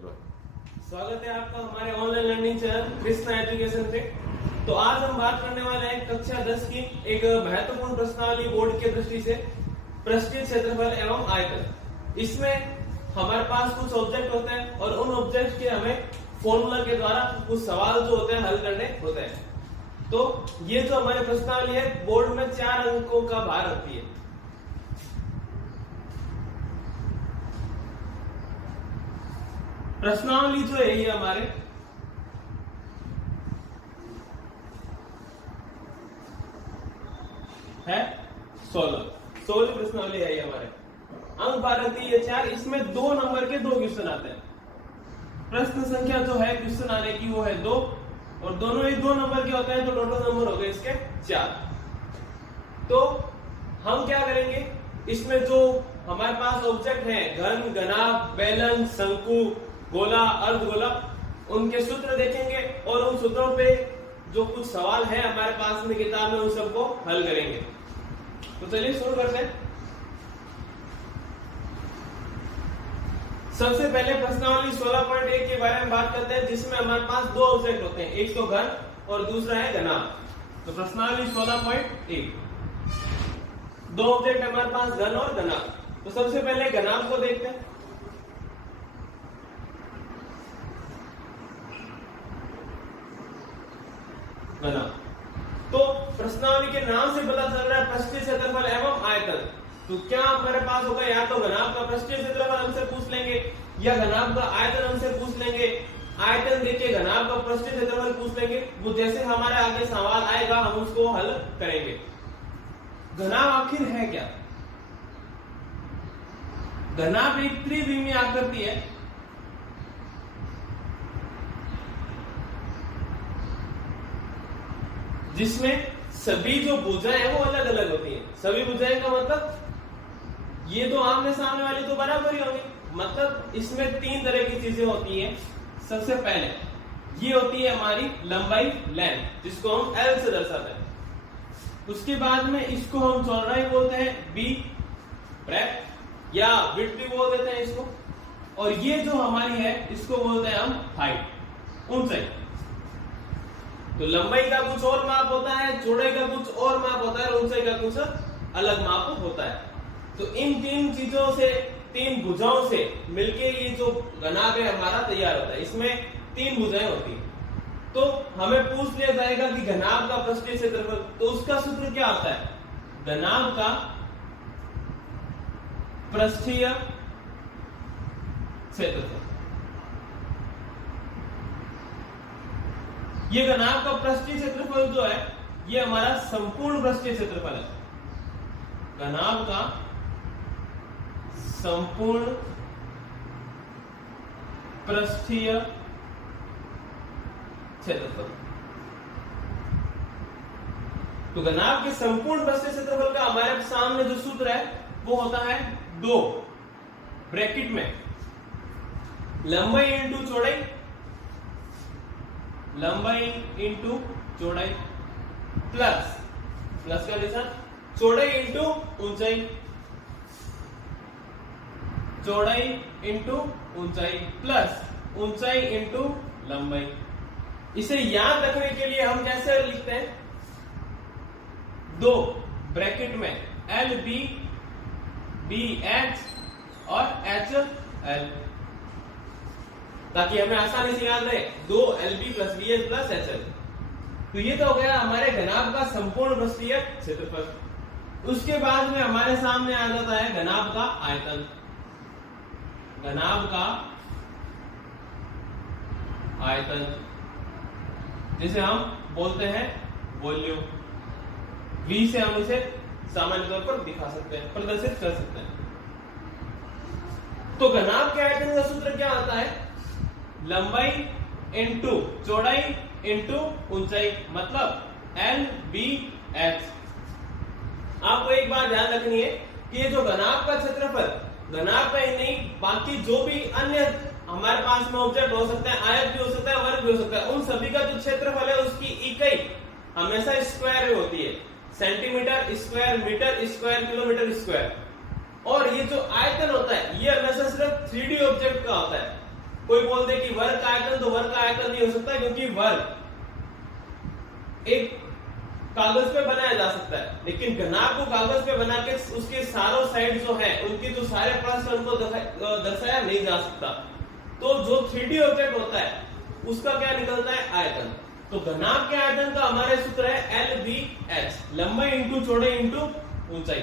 स्वागत है आपका हमारे online learning channel Krishna education पे। तो आज हम बात करने वाले हैं कक्षा 10 की एक महत्वपूर्ण प्रश्नावली बोर्ड के दृष्टि से पृष्ठीय क्षेत्रफल एवं आयतन। इसमें हमारे पास कुछ ऑब्जेक्ट होते हैं और उन ऑब्जेक्ट के हमें फॉर्मूला के द्वारा कुछ सवाल जो होते हैं हल करने होते हैं। तो ये जो हमारी प्रश्नावली है बोर्ड में 4 अंकों का भार रखती है। प्रश्नावली जो है ये हमारे है 16 प्रश्नावली है ये हमारे। अंक भार रखती है 4। इसमें 2 नंबर के 2 क्वेश्चन आते हैं। प्रश्न संख्या जो है क्वेश्चन आने की वो है 2 और दोनों ही 2 नंबर के होते हैं तो टोटल नंबर हो गए इसके 4। तो हम क्या करेंगे, इसमें जो हमारे पास ऑब्जेक्ट है घन, घनाभ, बेलन, शंकु, गोला, अर्धगोला, उनके सूत्र देखेंगे और उन सूत्रों पे जो कुछ सवाल है हमारे पास में किताब में उन सबको हल करेंगे। तो चलिए शुरू करते हैं। सबसे पहले प्रश्नावली 16.1 के बारे में बात करते हैं, जिसमें हमारे पास 2 ऑब्जेक्ट होते हैं, एक तो घन और दूसरा है घनाभ। तो प्रश्नावली 16.1 2 ऑब्जेक्ट हमारे पास घन और घनाभ। तो सबसे पहले घनाभ को देखते हैं। तो प्रश्नावली के नाम से पता चल रहा है पृष्ठीय क्षेत्रफल एवं आयतन। तो क्या हमारे पास होगा, या तो घनाभ का पृष्ठीय क्षेत्रफल हमसे पूछ लेंगे या घनाभ का आयतन हमसे पूछ लेंगे। आयतन देके घनाभ का पृष्ठीय क्षेत्रफल पूछ लेंगे। वो जैसे हमारे आगे सवाल आएगा हम उसको हल करेंगे। घनाभ आखिर है क्या? घनाभ एक त्रिविमीय आकृति है जिसमें सभी जो भुजाएं हैं वो अलग अलग होती हैं। सभी भुजाएं का मतलब ये तो आमने सामने वाली तो बराबर ही होंगी। मतलब इसमें 3 तरह की चीजें होती हैं। सबसे पहले ये होती है हमारी लंबाई, लेंथ, जिसको हम L से दर्शाते हैं। उसके बाद में इसको हम चौड़ाई बोलते हैं B, ब्रेथ, या विड्थ भी बोल देते हैं इसको। और ये जो हमारी है इसको बोलते हैं हम हाइट, ऊंचाई। तो लंबाई का कुछ और माप होता है, चौड़ाई का कुछ और माप होता है, ऊंचाई का कुछ अलग माप होता है। तो इन 3 चीजों से, 3 भुजाओं से मिलके ये जो घनाभ है हमारा तैयार होता है। इसमें 3 भुजाएं होती हैं। तो हमें पूछ लिया जाएगा कि घनाभ का पृष्ठीय क्षेत्रफल, तो उसका सूत्र क्या आता है? घनाभ का पृष्ठीय क्षेत्रफल। ये घनाभ का पृष्ठीय क्षेत्रफल जो है ये हमारा संपूर्ण पृष्ठीय क्षेत्रफल है। घनाभ का संपूर्ण पृष्ठीय क्षेत्रफल। तो घनाभ के संपूर्ण पृष्ठीय क्षेत्रफल का हमारे सामने जो सूत्र है वो होता है 2 ब्रैकेट में लंबाई इंटू चौड़ाई, लंबाई इंटू चौड़ाई प्लस का निशान, चौड़ाई इंटू ऊंचाई, चौड़ाई इंटू ऊंचाई प्लस ऊंचाई इंटू लंबाई। इसे याद रखने के लिए हम कैसे लिखते हैं? 2 ब्रैकेट में LB, BH और HL, ताकि हमें आसानी से याद रहे। 2 LB plus BH plus HL। तो ये तो हो गया हमारे घनाभ का संपूर्ण पृष्ठीय क्षेत्रफल। उसके बाद में हमारे सामने आ जाता है घनाभ का आयतन। घनाभ का आयतन जिसे हम बोलते हैं वॉल्यूम। V से हम इसे सामान्य तौर पर दिखा सकते हैं, प्रदर्शित कर सकते हैं। तो घनाभ के आयतन का सूत्र क्या आता है? लंबाई इंटू चौड़ाई इंटू ऊंचाई, मतलब LBH। आपको एक बात ध्यान रखनी है कि ये जो घनाभ का क्षेत्रफल, घनाभ का ही नहीं बाकी जो भी अन्य हमारे पास में ऑब्जेक्ट हो सकता है, आयत भी हो सकता है, वर्ग भी हो सकता है, उन सभी का जो क्षेत्रफल है उसकी इकाई हमेशा स्क्वायर होती है। Centimetre square, metre square, kilometre square. और ये जो आयतन होता है ये हमेशा सिर्फ 3D ऑब्जेक्ट का होता है। कोई बोल दे कि वर्ग का आयतन, तो वर्ग का आयतन नहीं हो सकता, क्योंकि वर्ग एक कागज पे बनाया जा सकता है, लेकिन घनाभ को कागज पे बना के उसके चारों साइड जो है उनके जो सारे प्रश्न उनको दर्शाया नहीं जा सकता। तो जो 3D ऑब्जेक्ट होता है उसका क्या निकलता है, आयतन। तो घनाभ के आयतन का हमारे सूत्र है LBH, लंबाई इंटू चौड़ाई इंटू ऊंचाई।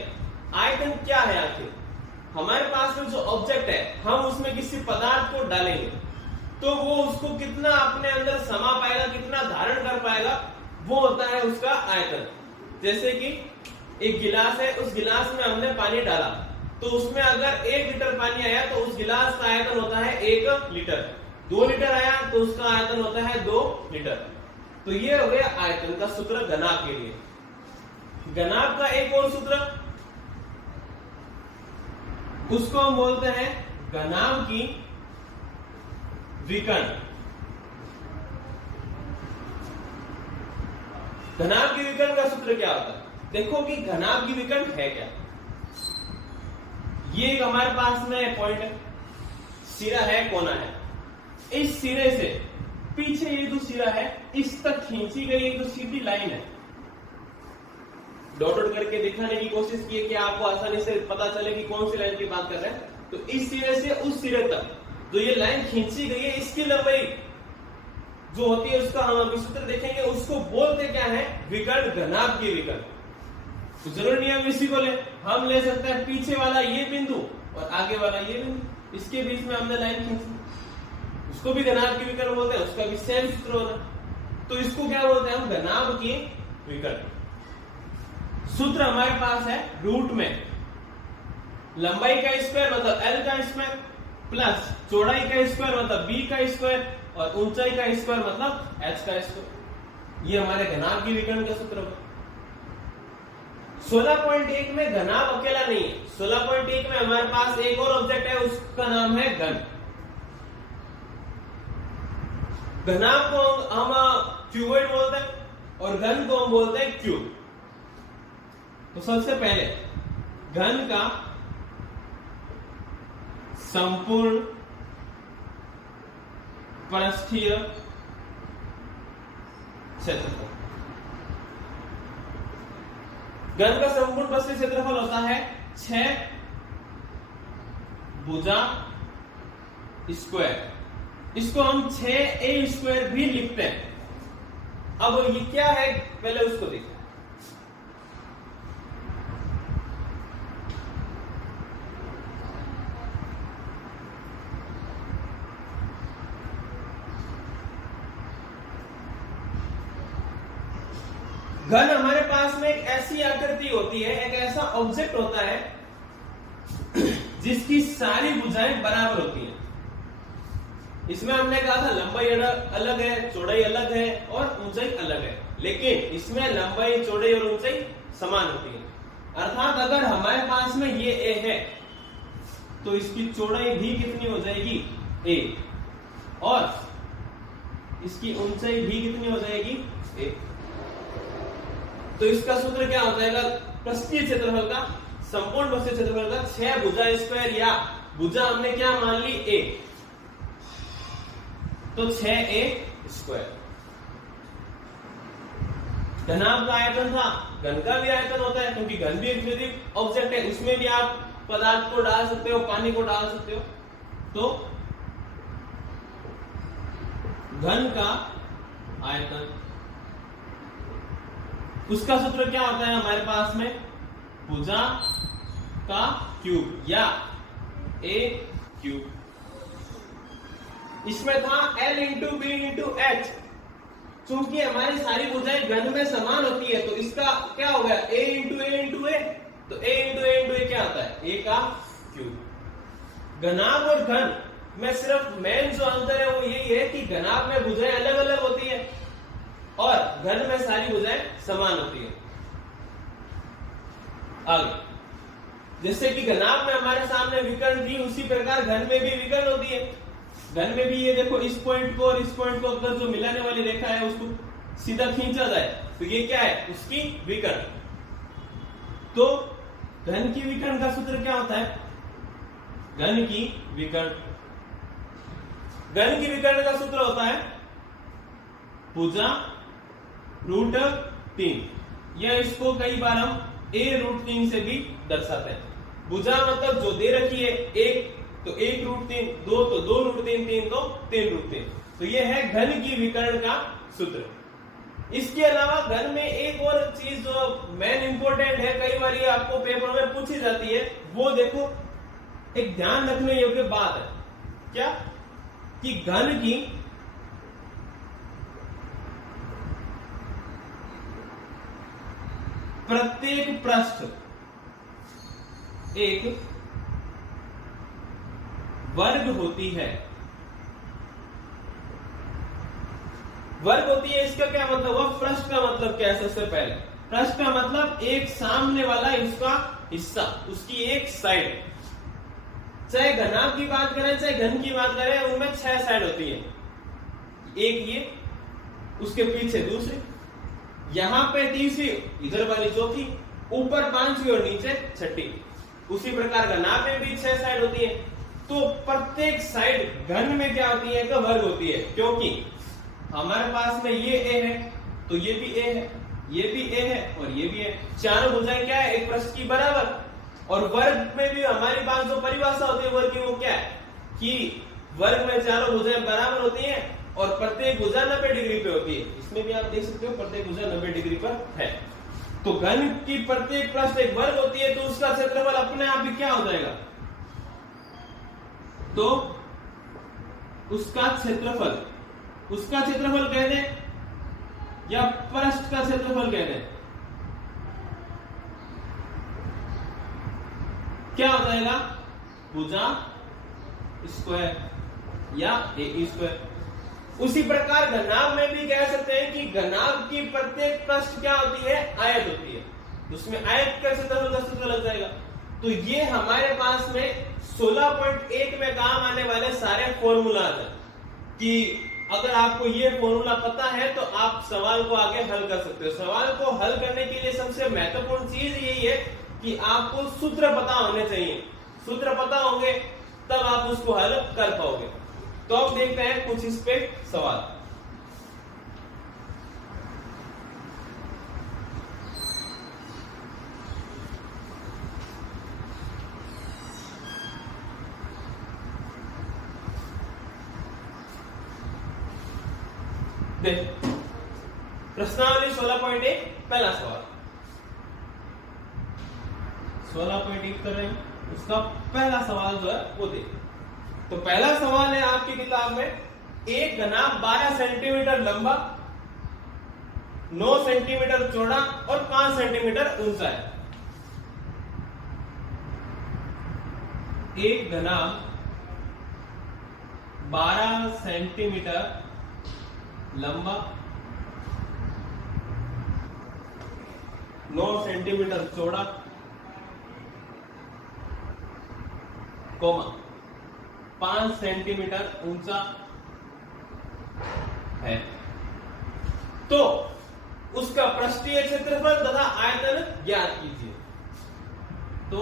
आयतन क्या है आखिर, हमारे पास में जो ऑब्जेक्ट है हम उसमें किसी पदार्थ को डालेंगे तो वो उसको कितना अपने अंदर समा पाएगा, कितना धारण कर पाएगा, वो होता है उसका आयतन। जैसे कि एक गिलास है, उस गिलास में हमने पानी डाला तो उसमें अगर 1 लीटर पानी आया तो उस गिलास का आयतन होता है 1 लीटर। 2 लीटर आया तो उसका आयतन होता है 2 लीटर। तो ये हो गया आयतन का सूत्र घनाभ के लिए। घनाभ का एक और सूत्र, उसको हम बोलते हैं घनाभ की विकर्ण। घनाभ की विकर्ण का सूत्र क्या होता है, देखो कि घनाभ की विकर्ण है क्या। ये एक हमारे पास में पॉइंट है, सिरा है, कोना है। इस सिरे से पीछे ये जो सिरा है इस तक खींची गई एक जो सीधी लाइन है, डॉट डॉट करके दिखाने की कोशिश की है कि आपको आसानी से पता चले कि कौन सी लाइन की बात कर रहे हैं। तो इस सिरे से उस सिरे तक जो ये लाइन खींची गई है, इसकी लंबाई जो होती है उसका हम अभी सूत्र देखेंगे, उसको बोलते क्या है, विकर्ण, घनाभ की विकर्ण। तो जरूरी नहीं हम इसी को ले, हम ले सकते हैं पीछे वाला ये बिंदु और आगे वाला ये बिंदु, इसके बीच में हमने लाइन खींची, उसको भी घनाभ की विकर्ण बोलते हैं, उसका भी सेम सूत्र होना। तो इसको क्या बोलते हैं हम, घनाभ की विकर्ण। सूत्र हमारे पास है रूट में लंबाई का स्क्वायर मतलब L का स्क्वायर प्लस चौड़ाई का स्क्वायर मतलब B का स्क्वायर और ऊंचाई का स्क्वायर मतलब H का स्क्वायर। ये हमारे घनाभ की विकर्ण का सूत्र है। 16.1 में घनाभ अकेला नहीं है, 16.1 में हमारे पास एक और ऑब्जेक्ट है, उसका नाम है घन। घनाभ को हम क्यूबॉइड बोलते हैं और घन को हम बोलते हैं क्यूब। तो सबसे पहले घन का संपूर्ण पृष्ठीय क्षेत्रफल। घन का संपूर्ण पृष्ठीय क्षेत्रफल होता है 6 भुजा स्क्वायर। इसको हम 6a स्क्वायर भी लिखते हैं। अब ये क्या है, पहले उसको देखिए। घन हमारे पास में एक ऐसी आकृति होती है, एक ऐसा ऑब्जेक्ट होता है जिसकी सारी भुजाएं बराबर होती हैं। इसमें हमने कहा था लंबाई अलग है, चौड़ाई अलग है और ऊंचाई अलग है, लेकिन इसमें लंबाई, चौड़ाई और ऊंचाई समान होती है। अर्थात अगर हमारे पास में ये a है तो इसकी चौड़ाई भी कितनी हो जाएगी, a, और इसकी ऊंचाई भी कितनी हो जाएगी, a। तो इसका सूत्र क्या हो जाएगा, पृष्ठीय क्षेत्रफल का, संपूर्ण पृष्ठीय क्षेत्रफल का 6 भुजा स्क्वायर, या भुजा हमने क्या मान ली, a, तो 6a स्क्वायर। घनाभ का आयतन था, घन का भी आयतन होता है, क्योंकि घन भी एक फिजिकल ऑब्जेक्ट है, उसमें भी आप पदार्थ को डाल सकते हो, पानी को डाल सकते हो। तो घन का आयतन, उसका सूत्र क्या होता है हमारे पास में, भुजा का क्यूब या a क्यूब। इसमें था L into B into H. चूंकि हमारी सारी भुजाएं घन में समान होती है तो इसका क्या हो गया, a इंटू ए इंटू ए। तो a इंटू ए इंटू ए क्या आता है, a का क्यूब। घनाभ और घन में सिर्फ मेन जो अंतर है वो यही है कि घनाभ में भुजाएं अलग अलग होती है और घन में सारी भुजाएं समान होती है। आगे, जैसे कि घनाभ में हमारे सामने विकर्ण थी, उसी प्रकार घन में भी विकर्ण होती है। घन में भी ये देखो, इस पॉइंट को और इस पॉइंट को अगर जो मिलाने वाली रेखा है उसको सीधा खींचा जाए तो ये क्या है, उसकी विकर्ण। तो घन की विकर्ण का सूत्र क्या होता है, घन की विकर्ण घन की विकर्ण का सूत्र होता है भुजा √3, या इसको कई बार हम a√3 से भी दर्शाते हैं। भुजा मतलब जो दे रखी है, एक तो 1√3, 2 तो 2√3, 3 तो 3√3। तो ये है घन की विकर्ण का सूत्र। इसके अलावा घन में एक और चीज जो मेन इंपॉर्टेंट है, कई बार ये आपको पेपर में पूछी जाती है, वो देखो एक ध्यान रखने योग्य बात है। क्या कि घन की प्रत्येक पृष्ठ एक वर्ग होती है। वर्ग होती है, इसका क्या मतलब हुआ? पृष्ठ का मतलब क्या है? सबसे पहले पृष्ठ का मतलब एक सामने वाला उसका हिस्सा, उसकी एक साइड। चाहे घनाभ की बात करें चाहे घन की बात करें, उनमें 6 साइड होती है। एक ये, उसके पीछे दूसरी, यहां पे तीसरी, इधर वाली चौथी, ऊपर 5वीं और नीचे 6ठी। उसी प्रकार घनाभ में भी 6 साइड होती है। तो प्रत्येक साइड घन में क्या होती है? का वर्ग होती है। क्योंकि हमारे पास में ये ए है, तो ये भी ए है, ये भी ए है और ये भी है। चारों भुजाएं क्या है? एक पृष्ठ की बराबर। और वर्ग में भी हमारे पास जो परिभाषा होती है वर्ग की, वो क्या है कि वर्ग में चारों भुजाएं बराबर होती हैं और प्रत्येक भुजा 90 डिग्री पे होती है। इसमें भी आप देख सकते हो प्रत्येक भुजा 90 डिग्री पर है। तो घन की प्रत्येक पृष्ठ एक वर्ग होती है, तो उसका क्षेत्रफल अपने आप ही क्या हो जाएगा? तो उसका क्षेत्रफल कह दें या पृष्ठ का क्षेत्रफल कह दें, क्या हो जाएगा? भुजा स्क्वायर या ए स्क्वायर। उसी प्रकार घनाभ में भी कह सकते हैं कि घनाभ की प्रत्येक पृष्ठ क्या होती है? आयत होती है। उसमें आयत का क्षेत्रफल का सूत्र लग जाएगा। तो ये हमारे पास में 16.1 में काम आने वाले सारे फॉर्मूलाज हैं कि अगर आपको ये फॉर्मूला पता है तो आप सवाल को आगे हल कर सकते हो। सवाल को हल करने के लिए सबसे महत्वपूर्ण चीज यही है कि आपको सूत्र पता होने चाहिए। सूत्र पता होंगे तब आप उसको हल कर पाओगे। तो अब देखते हैं कुछ इस पे सवाल। देख, प्रश्नावली 16.1 पहला सवाल 16.1 कर रहे हैं। उसका पहला सवाल जो है वो देख। तो पहला सवाल है आपकी किताब में, एक घनाभ 12 सेंटीमीटर लंबा, 9 सेंटीमीटर चौड़ा और 5 सेंटीमीटर ऊंचा है। एक घनाभ 12 सेंटीमीटर लंबा, 9 सेंटीमीटर चौड़ा, कोमा 5 सेंटीमीटर ऊंचा है। तो उसका पृष्ठीय क्षेत्रफल तथा आयतन ज्ञात कीजिए। तो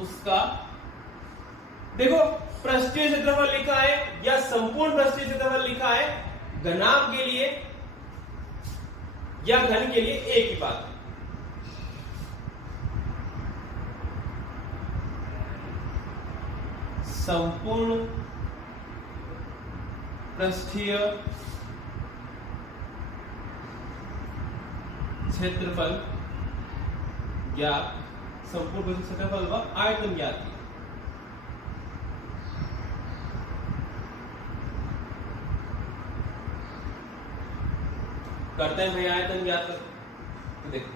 उसका देखो पृष्ठीय क्षेत्रफल लिखा है या संपूर्ण पृष्ठीय क्षेत्रफल लिखा है, घनाभ के लिए या घन के लिए एक ही बात है। संपूर्ण पृष्ठीय क्षेत्रफल ज्ञात, संपूर्ण पृष्ठीय क्षेत्रफल व आयतन ज्ञात। करते हैं भाई आयतन ज्ञात कर। देखो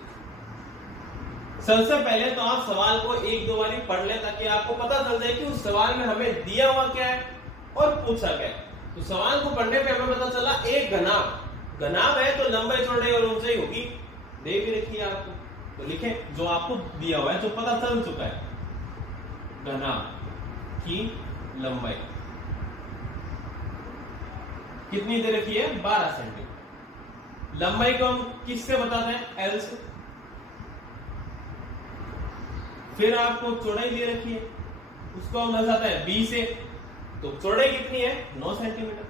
सबसे पहले तो आप सवाल को एक दो बारी पढ़ लें ताकि आपको पता चल जाए कि उस सवाल में हमें दिया हुआ क्या है और पूछा क्या है। तो सवाल को पढ़ने पे हमें पता चला एक घनाभ है तो लंबाई चौड़ाई और ऊंचाई होगी, दे भी रखी है आपको। तो लिखें जो आपको दिया हुआ है, जो पता चल चुका है। घनाभ की लंबाई कितनी दे रखी है? 12 सेंटीमीटर। लंबाई को हम किससे बताते हैं? एल से। फिर आपको चौड़ाई दे रखी है, उसको हम दर्शाते हैं बी से। तो चौड़ाई कितनी है 9 सेंटीमीटर,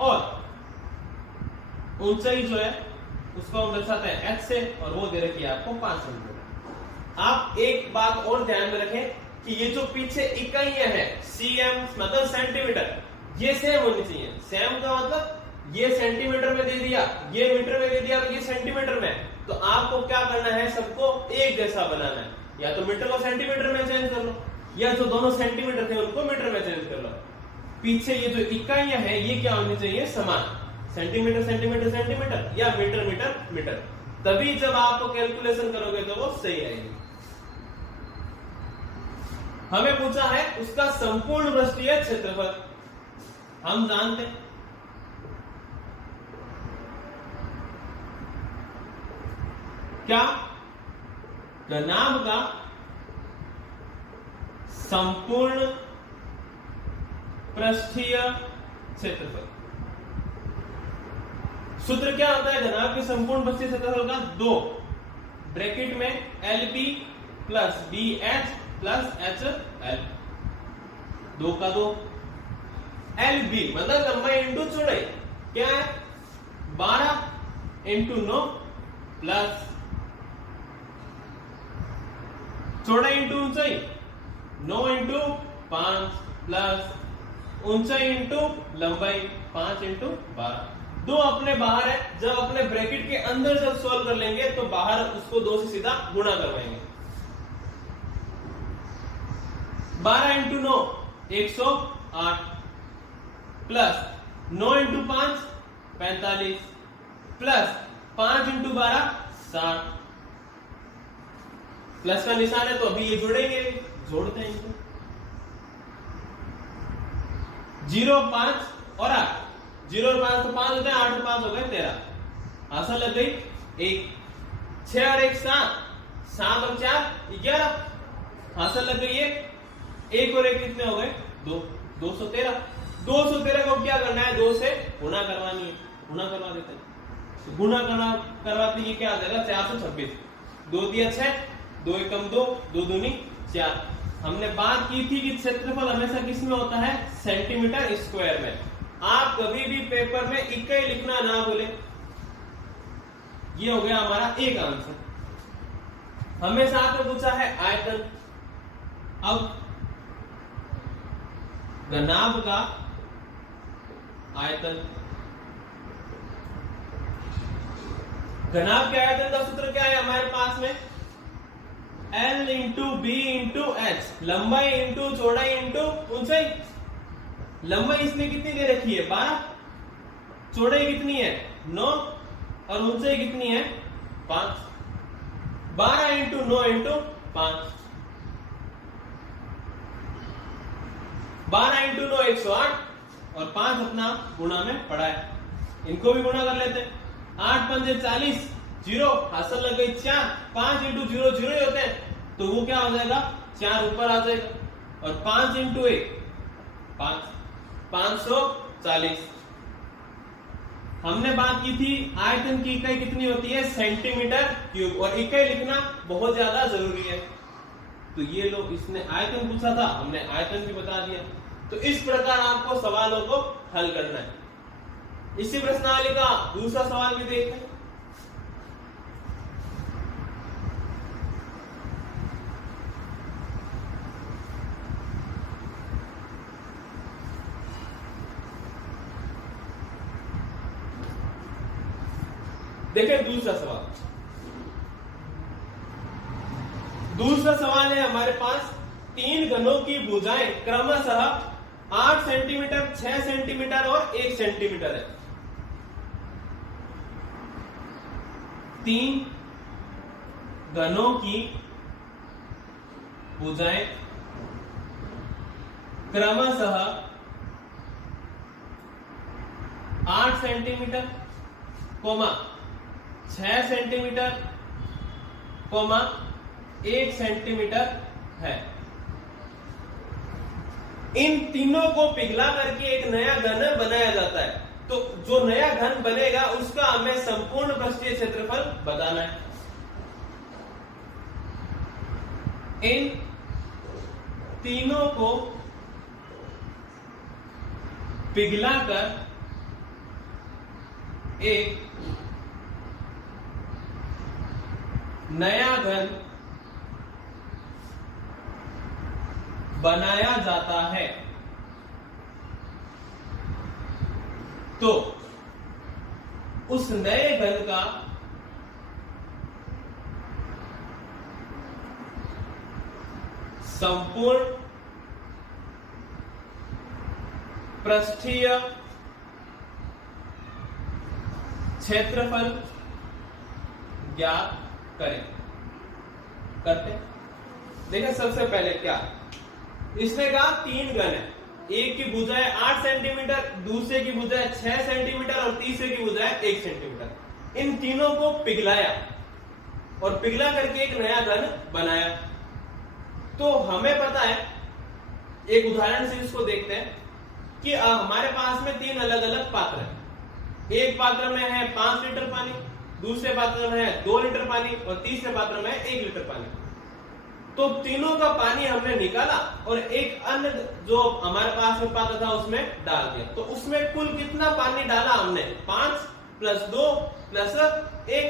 और ऊंचाई जो है उसको हम दर्शाते हैं h से, और वो दे रखी है आपको 5 सेंटीमीटर। आप एक बात और ध्यान में रखें कि ये जो पीछे इकाइयां हैं cm मतलब सेंटीमीटर, ये सेम होनी चाहिए। सेम का मतलब ये सेंटीमीटर में दे दिया, ये मीटर में दे दिया, और ये सेंटीमीटर में, तो आपको क्या करना है, सबको एक जैसा बनाना है। या तो मीटर को सेंटीमीटर में चेंज कर लो, या जो दोनों सेंटीमीटर थे उनको मीटर में चेंज कर लो। पीछे ये जो इकाइयां हैं ये क्या होनी चाहिए, समान, सेंटीमीटर सेंटीमीटर सेंटीमीटर, या मीटर मीटर मीटर। तभी जब आप कैलकुलेशन करोगे तो वो सही आएगी। हमें पूछा है उसका संपूर्ण पृष्ठीय क्षेत्रफल। हम जानते हैं क्या, घनाभ का संपूर्ण पृष्ठीय क्षेत्रफल। सूत्र क्या होता है घनाभ के संपूर्ण पृष्ठीय क्षेत्रफल का, 2 ब्रैकेट में LB plus BH plus HL, 2 का 2, LB मतलब लंबाई इंटू चौड़ाई, क्या है 12 इंटू 9 प्लस चौड़ाई इंटू ऊंचाई 9 इंटू 5 प्लस ऊंचाई इंटू लंबाई 5 इंटू 12। 2 अपने बाहर है, जब अपने ब्रैकेट के अंदर जब सॉल्व कर लेंगे तो बाहर उसको 2 से सीधा गुणा करवाएंगे। 12 into 9 108 plus 9 into 5 45 plus 5 into 12 60। Plus का निशान है तो अभी ये जोड़ेंगे, जोड़ते हैं इनको। 0 5 और 8, 0 और 5 तो 5 होते हैं, 8 और 5 हो गए 13। आसान लग गई 1, 6 और 1 7, 7 और 4 11। आसान लग गई 1 और 1 कितने हो गए 2, 213। 213 को क्या करना है, 2 से गुणा करवानी है, गुणा करवा देते हैं। गुणा करवाते ही क्या आ जाएगा 426, 2 दिया 6, 2 एकम 2, 2 दूनी 4। हमने बात की थी कि क्षेत्रफल हमेशा किस में होता है, सेंटीमीटर स्क्वायर में। आप कभी भी पेपर में इकाई लिखना ना भूलें। ये हो गया हमारा एक आंसर। हमेशा आपने पूछा है आयतन। अब घनाभ का आयतन, घनाभ के आयतन का सूत्र क्या है हमारे पास में, L into B into H, लंबाई इंटू चौड़ाई इंटू ऊंचाई। लंबाई इसमें कितनी दे रखी है 12, चौड़ाई कितनी है 9 और ऊंचाई कितनी है 5। 12 इंटू 9 इंटू 5, 12 इंटू 9 108 और 5 अपना गुणा में पड़ा है, इनको भी गुणा कर लेते हैं। 8 पंजे 40, 0 हासिल लग गई 4, 5 इंटू 0 0 ही होते हैं, तो वो क्या हो जाएगा 4 ऊपर आ जाएगा, और 5 इंटू 1 5, 540। हमने बात की थी आयतन की इकाई कितनी होती है सेंटीमीटर क्यूब, और इकाई लिखना बहुत ज्यादा जरूरी है। तो ये लो, इसने आयतन पूछा था, हमने आयतन भी बता दिया। तो इस प्रकार आपको सवालों को हल करना है। इसी प्रश्नावली का दूसरा सवाल भी देखते हैं। देखें दूसरा सवाल। दूसरा सवाल है हमारे पास, 3 घनों की भुजाएं क्रमशः 8 सेंटीमीटर, 6 सेंटीमीटर और 1 सेंटीमीटर है। 3 घनों की भुजाएं क्रमशः 8 सेंटीमीटर, 6 सेंटीमीटर, 1 सेंटीमीटर है। इन तीनों को पिघला करके एक नया घन बनाया जाता है। तो जो नया घन बनेगा उसका हमें संपूर्ण पृष्ठीय क्षेत्रफल बताना है। इन तीनों को पिघलाकर एक नया घन बनाया जाता है, तो उस नए घन का संपूर्ण पृष्ठीय क्षेत्रफल ज्ञात करें। करते देखिए, सबसे पहले क्या इसने कहा, तीन घन है, एक की भुजा है 8 सेंटीमीटर, दूसरे की भुजा है 6 सेंटीमीटर और तीसरे की भुजा है 1 सेंटीमीटर। इन तीनों को पिघलाया और पिघला करके एक नया घन बनाया। तो हमें पता है, एक उदाहरण से इसको देखते हैं कि हमारे पास में तीन अलग अलग पात्र हैं। एक पात्र में है 5 लीटर पानी, दूसरे पात्र में है 2 लीटर पानी और तीसरे पात्र में है 1 लीटर पानी। तो तीनों का पानी हमने निकाला और एक अन्य जो हमारे पास में पात्र था उसमें डाल दिया। तो उसमें कुल कितना पानी डाला हमने? 5 + 2 + 1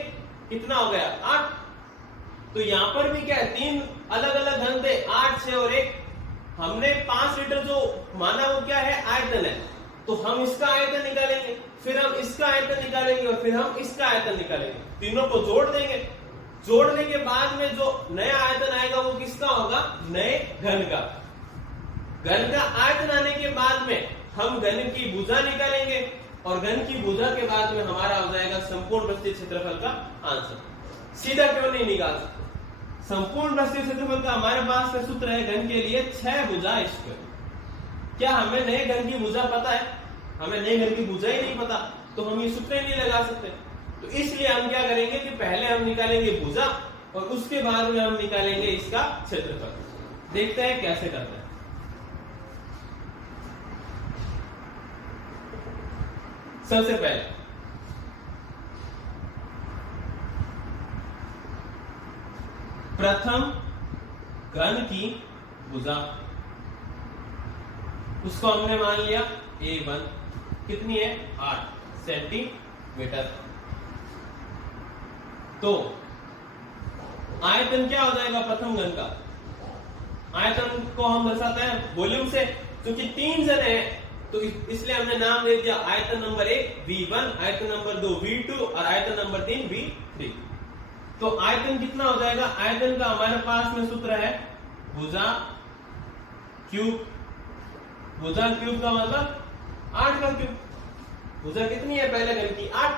कितना हो गया? 8। तो यहां पर भी क्या है, तीन अलग अलग घन थे, 8, 6 और 1। हमने 5 लीटर जो माना वो क्या है? आयतन है। तो हम इसका आयतन निकालेंगे, फिर हम इसका आयतन निकालेंगे और फिर हम इसका आयतन निकालेंगे। तीनों को जोड़ देंगे। जोड़ने के बाद में जो नया आयतन आएगा वो किसका होगा? नए घन का। घन का आयतन आने के बाद में हम घन की भुजा निकालेंगे और घन की भुजा के बाद में हमारा हो जाएगा संपूर्ण पृष्ठीय क्षेत्रफल का आंसर। सीधा क्यों नहीं निकाल सकते? संपूर्ण पृष्ठीय क्षेत्रफल का हमारे पास में सूत्र है घन के लिए 6 भुजा स्क्वायर। क्या हमें नए घन की भुजा पता है? हमें नए घन की भुजा ही नहीं पता, तो हम ये सूत्र ही नहीं लगा सकते। तो इसलिए हम क्या करेंगे कि पहले हम निकालेंगे भुजा और उसके बाद में हम निकालेंगे इसका क्षेत्रफल। देखते हैं कैसे करते हैं। सबसे पहले प्रथम घन की भुजा, उसको हमने मान लिया A1, कितनी है? 8 सेंटीमीटर। तो आयतन क्या हो जाएगा प्रथम घन का? आयतन को हम दर्शाते हैं वॉल्यूम से, क्योंकि 3 जने हैं तो इसलिए हमने नाम दे दिया आयतन नंबर 1 V1, आयतन नंबर 2 V2 और आयतन नंबर 3 V3। तो आयतन कितना हो जाएगा? आयतन का हमारे पास में सूत्र है भुजा क्यूब। भुजा क्यूब का मतलब 8 का क्यूब। भुजा कितनी है पहले घन की? 8।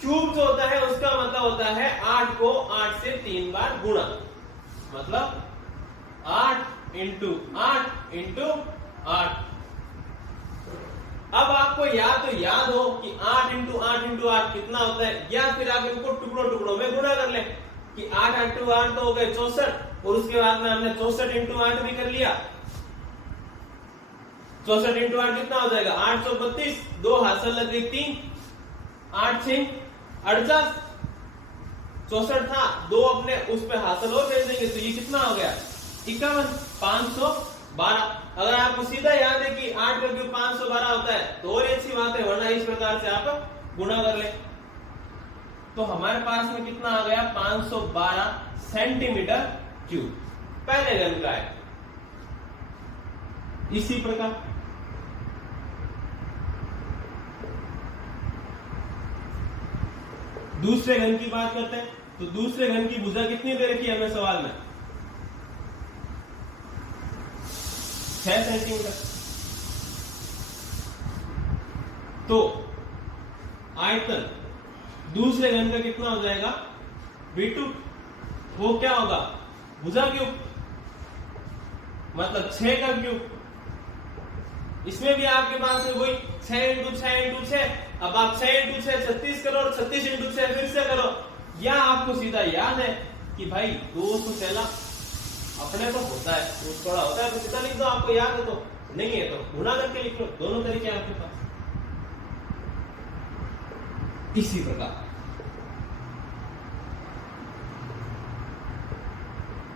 क्यूब जो होता है उसका मतलब होता है 8 को 8 से 3 बार गुणा, मतलब 8 × 8 × 8। अब आपको या तो याद हो कि 8 × 8 × 8 कितना होता है, या फिर आप इनको टुकड़ों टुकड़ों में गुणा कर लें कि 8 × 8 तो हो गए 64 और उसके बाद में हमने 64 × 8 भी कर लिया। 64 × 8 कितना हो जाएगा? 832। 2 हाथ से लग गई 3, 8 6 48। 64 था, 2 अपने उस पे हासिल और दे देंगे तो ये कितना हो गया? 51। 512। अगर आपको सीधा याद है कि 8 का क्यूब 512 होता है तो और अच्छी बात है, वरना इस प्रकार से आप गुणा कर ले। तो हमारे पास में कितना आ गया? 512 सेंटीमीटर क्यूब पहले घन का है। इसी प्रकार दूसरे घन की बात करते हैं। तो दूसरे घन की भुजा कितनी दे रखी है हमें सवाल में? 6 सेंटीमीटर। तो आयतन दूसरे घन का कितना हो जाएगा? V2। वो क्या होगा? भुजा क्यूब, मतलब 6 का क्यूब। इसमें भी आपके पास में वही 6 × 6 × 6। अब आप 6 × 6 36 करो और 36 × 6 फिर से करो, या आपको सीधा याद है कि भाई 200 चला अपने को होता है, तो थोड़ा होता है तो सीधा लिख दो। आपको याद है तो, नहीं है तो गुणा करके लिख लो। दोनों तरीके आपके पास। इसी प्रकार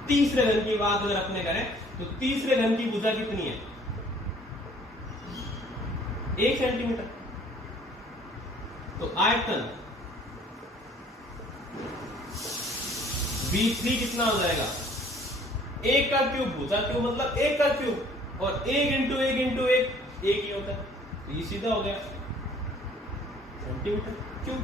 तीसरे घन की बात अगर अपने करें तो तीसरे घन की भुजा कितनी है? 1 सेंटीमीटर। तो आयतन V3 कितना हो जाएगा? 1 का क्यूब, भुजा क्यूब मतलब 1 का क्यूब, और 1 इंटू 1 इंटू 1 1 ही होता है, तो ये सीधा हो गया सेंटीमीटर क्यूब।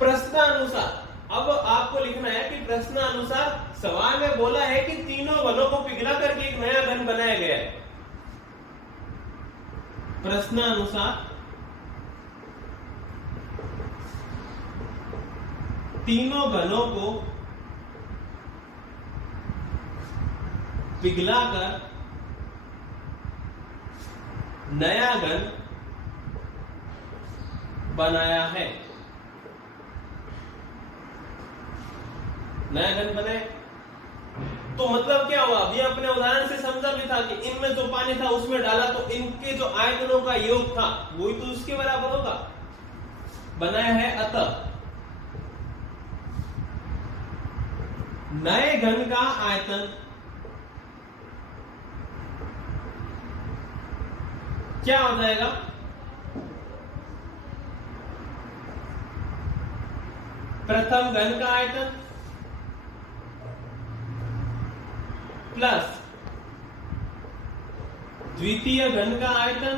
प्रश्नानुसार अब आपको लिखना है कि प्रश्नानुसार सवाल में बोला है कि तीनों घनों को पिघला करके एक नया घन बनाया गया है। प्रश्नानुसार तीनों घनों को पिघलाकर नया घन बनाया है। नया घन बनाए तो मतलब क्या हुआ? अभी अपने उदाहरण से समझा भी था कि इनमें जो पानी था उसमें डाला तो इनके जो आयतनों का योग था वही तो उसके बराबर होगा। बनाया है, अतः नए घन का आयतन क्या हो जाएगा? प्रथम घन का आयतन प्लस द्वितीय घन का आयतन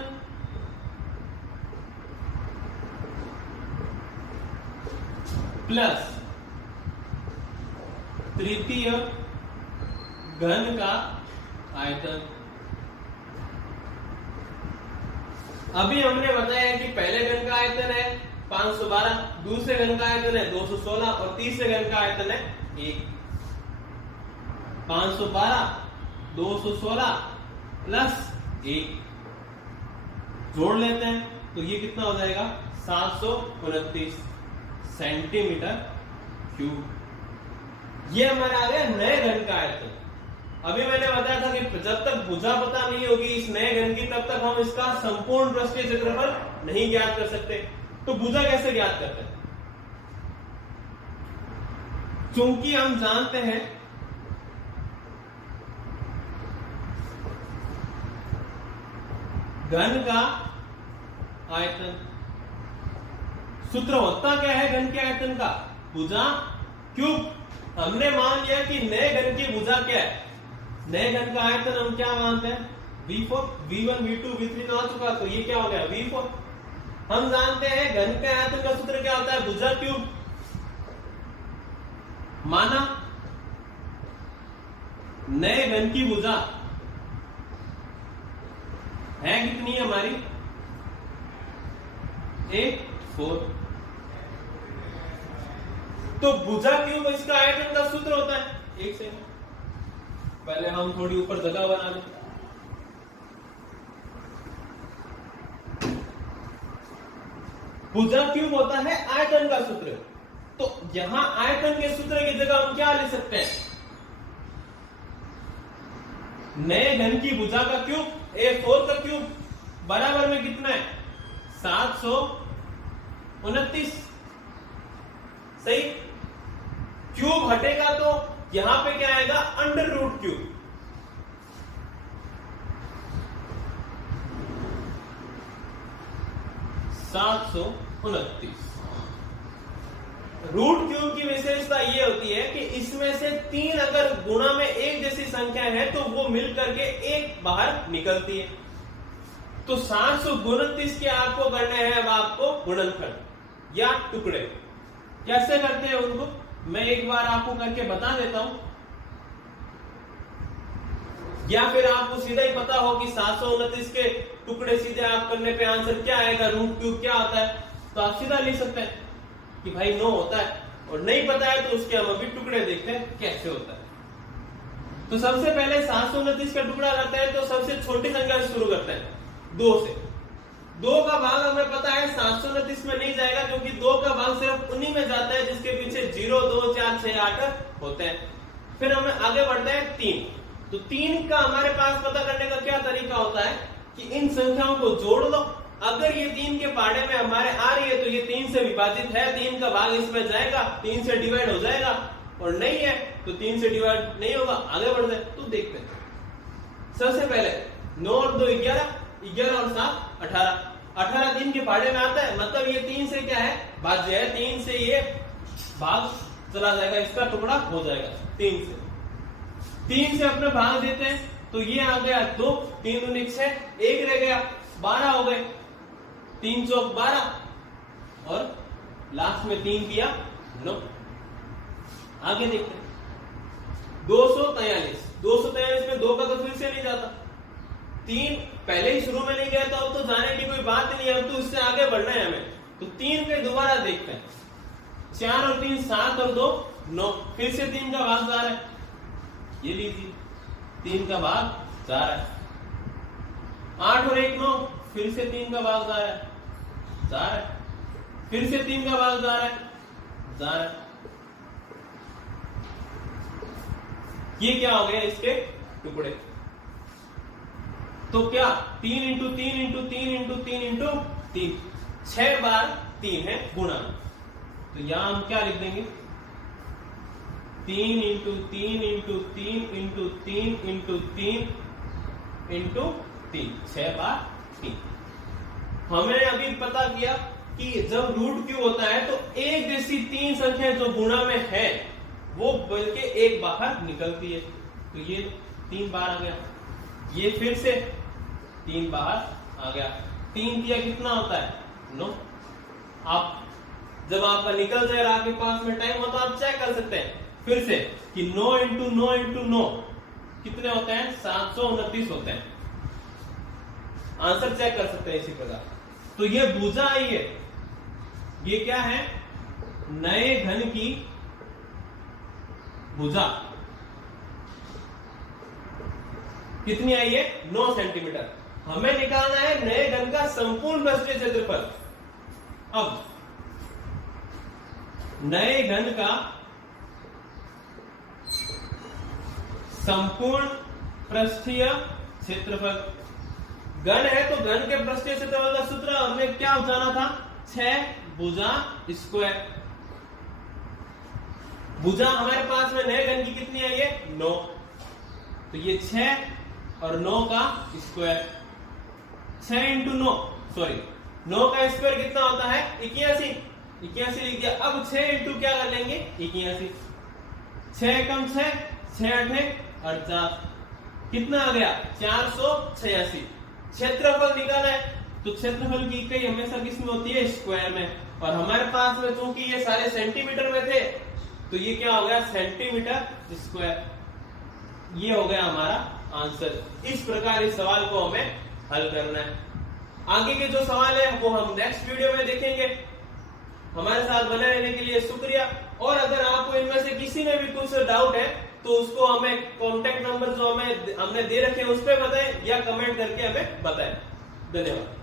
प्लस तृतीय घन का आयतन। अभी हमने बताया कि पहले घन का आयतन है 512, दूसरे घन का आयतन है 216 और तीसरे घन का आयतन है 1। 512 216 प्लस 1 जोड़ लेते हैं तो ये कितना हो जाएगा? 729 सेंटीमीटर क्यूब। ये हमारा आ गया नए घन का आयतन। अभी मैंने बताया था कि जब तक भुजा पता नहीं होगी इस नए घन की तब तक हम इसका संपूर्ण पृष्ठीय क्षेत्रफल नहीं ज्ञात कर सकते। तो भुजा कैसे ज्ञात करते हैं? चूंकि हम जानते हैं घन का आयतन, सूत्र होता क्या है घन के आयतन का? भुजा क्यूब। हमने मान लिया कि नए घन की भुजा क्या है? नए घन का आयतन हम क्या मानते हैं? V4, V1, V2, V3 तो आ चुका, तो ये क्या हो गया? V4। हम जानते हैं घन के आयतन का सूत्र क्या होता है? भुजा क्यूब। माना नए घन की भुजा है कितनी है हमारी? 4। तो भुजा क्यूब इसका आयतन का सूत्र होता है। एक सेकंड, पहले हम थोड़ी ऊपर जगह बना लें। भुजा क्यूब होता है आयतन का सूत्र। तो यहां आयतन के सूत्र की जगह हम क्या ले सकते हैं? नए घन की भुजा का क्यूब, A4 का क्यूब बराबर में कितना है? 729। सही। क्यूब हटेगा तो यहां पे क्या आएगा? Under root cube. Root cube की विशेषता ये होती है कि इसमें से 3 अगर गुणा में एक जैसी संख्या है तो वो मिल करके एक बाहर निकलती है। तो 729 के आपको करने हैं अब आपको गुणनखंड या टुकड़े। कैसे करते हैं उनको मैं एक बार आपको करके बता देता हूं, या फिर आपको सीधा ही पता हो कि 729 के टुकड़े सीधे आप करने पे आंसर क्या आएगा, रूट क्यूब क्या होता है, तो आप सीधा लिख सकते हैं कि भाई 9 होता है। और नहीं पता है तो उसके हम अभी टुकड़े देखते हैं कैसे होता है। तो सबसे पहले 729 का टुकड़ा करते हैं तो सबसे छोटी संख्या से शुरू करते हैं, 2 से। 2 का भाग हमें पता है 729 में नहीं जाएगा क्योंकि 2 का भाग सिर्फ उन्हीं में जाता है जिसके पीछे 0, 2, 4, 6, 8 होते हैं। फिर हमें आगे बढ़ते हैं 3। तो 3 का हमारे पास पता करने का क्या तरीका होता है कि इन संख्याओं को जोड़ लो। अगर ये 3 के पहाड़े में हमारे आ रही है तो ये 3 से विभाजित है, 3 का भाग इसमें जाएगा, 3 से डिवाइड हो जाएगा, और नहीं है तो 3 से डिवाइड नहीं होगा। आगे बढ़ते हैं तो देखते हैं। सबसे पहले 9 और 2 11, 11 और 7 18, 18 3 के पहाड़े में आता है, मतलब ये 3 से क्या है भाज्य है, 3 से ये भाग चला जाएगा, इसका टुकड़ा हो जाएगा 3 से अपने भाग देते हैं तो ये आ गया 2, 3 दूनी 6, 1 रह गया 12 हो गए, 3 चौक 12 और लास्ट में 3 दिया 9। आगे देखते हैं 243 में 2 का तो फिर से नहीं जाता, 3 पहले ही शुरू में नहीं गया तो अब तो जाने की कोई बात नहीं है, अब तो इससे आगे बढ़ना है हमें, तो 3 पे दोबारा देखते हैं, 4 और 3 7 और 2 9, फिर से 3 का भाग जा रहा है, ये लीजिए 3 का भाग जा रहा है, 8 और 1 9, फिर से 3 का भाग जा रहा है, फिर से 3 का भाग जा रहा है, ये क्या हो गया इसके टुकड़े, तो क्या 3 इंटू 3 इंटू 3 इंटू 3 इंटू 3, 6 बार 3 है गुणा, तो यहां हम क्या लिख देंगे 3 into 3 into 3 into 3 into 3 into 3, 6 बार 3। हमने अभी पता किया कि जब रूट क्यूब होता है तो एक जैसी 3 संख्या जो गुणा में है वो बल्कि एक बाहर निकलती है, तो ये 3 बार आ गया, ये फिर से 3 बाहर आ गया, 3 दिया कितना होता है 9। आप जब आपका निकल जाए आपके पास में टाइम हो तो आप चेक कर सकते हैं फिर से कि 9 इंटू 9 इंटू 9 कितने होते हैं 729 होते हैं, आंसर चेक कर सकते हैं इसी प्रकार। तो ये भुजा आई है, ये क्या है नए घन की भुजा कितनी आई है 9 सेंटीमीटर, हमें निकालना है नए घन का संपूर्ण पृष्ठीय क्षेत्रफल। अब नए घन का संपूर्ण पृष्ठीय क्षेत्रफल, घन है तो घन के पृष्ठीय क्षेत्रफल का सूत्र हमें क्या जाना था 6 भुजा स्क्वायर, भुजा हमारे पास में नए घन की कितनी आई है 9, तो ये 6 और 9 का स्क्वायर, 6 इंटू 9 सॉरी 9 का स्क्वायर कितना होता है 81 लिख दिया। अब 6 इंटू क्या कर लेंगे 81, 6 कम 6 6 8 और 4 कितना आ गया 486। क्षेत्रफल निकाला है तो क्षेत्रफल की इकाई हमेशा किसमें होती है स्क्वायर में, और हमारे पास में चूंकि ये सारे सेंटीमीटर में थे तो ये क्या हो गया सेंटीमीटर स्क्वायर, ये हो गया हमारा आंसर। इस प्रकार इस सवाल को हमें हल करना है। आगे के जो सवाल है वो हम नेक्स्ट वीडियो में देखेंगे। हमारे साथ बने रहने के लिए शुक्रिया, और अगर आपको इनमें से किसी में भी कुछ डाउट है तो उसको हमें कॉन्टेक्ट नंबर जो हमने दे रखे हैं उस पर बताएं या कमेंट करके हमें बताएं। धन्यवाद।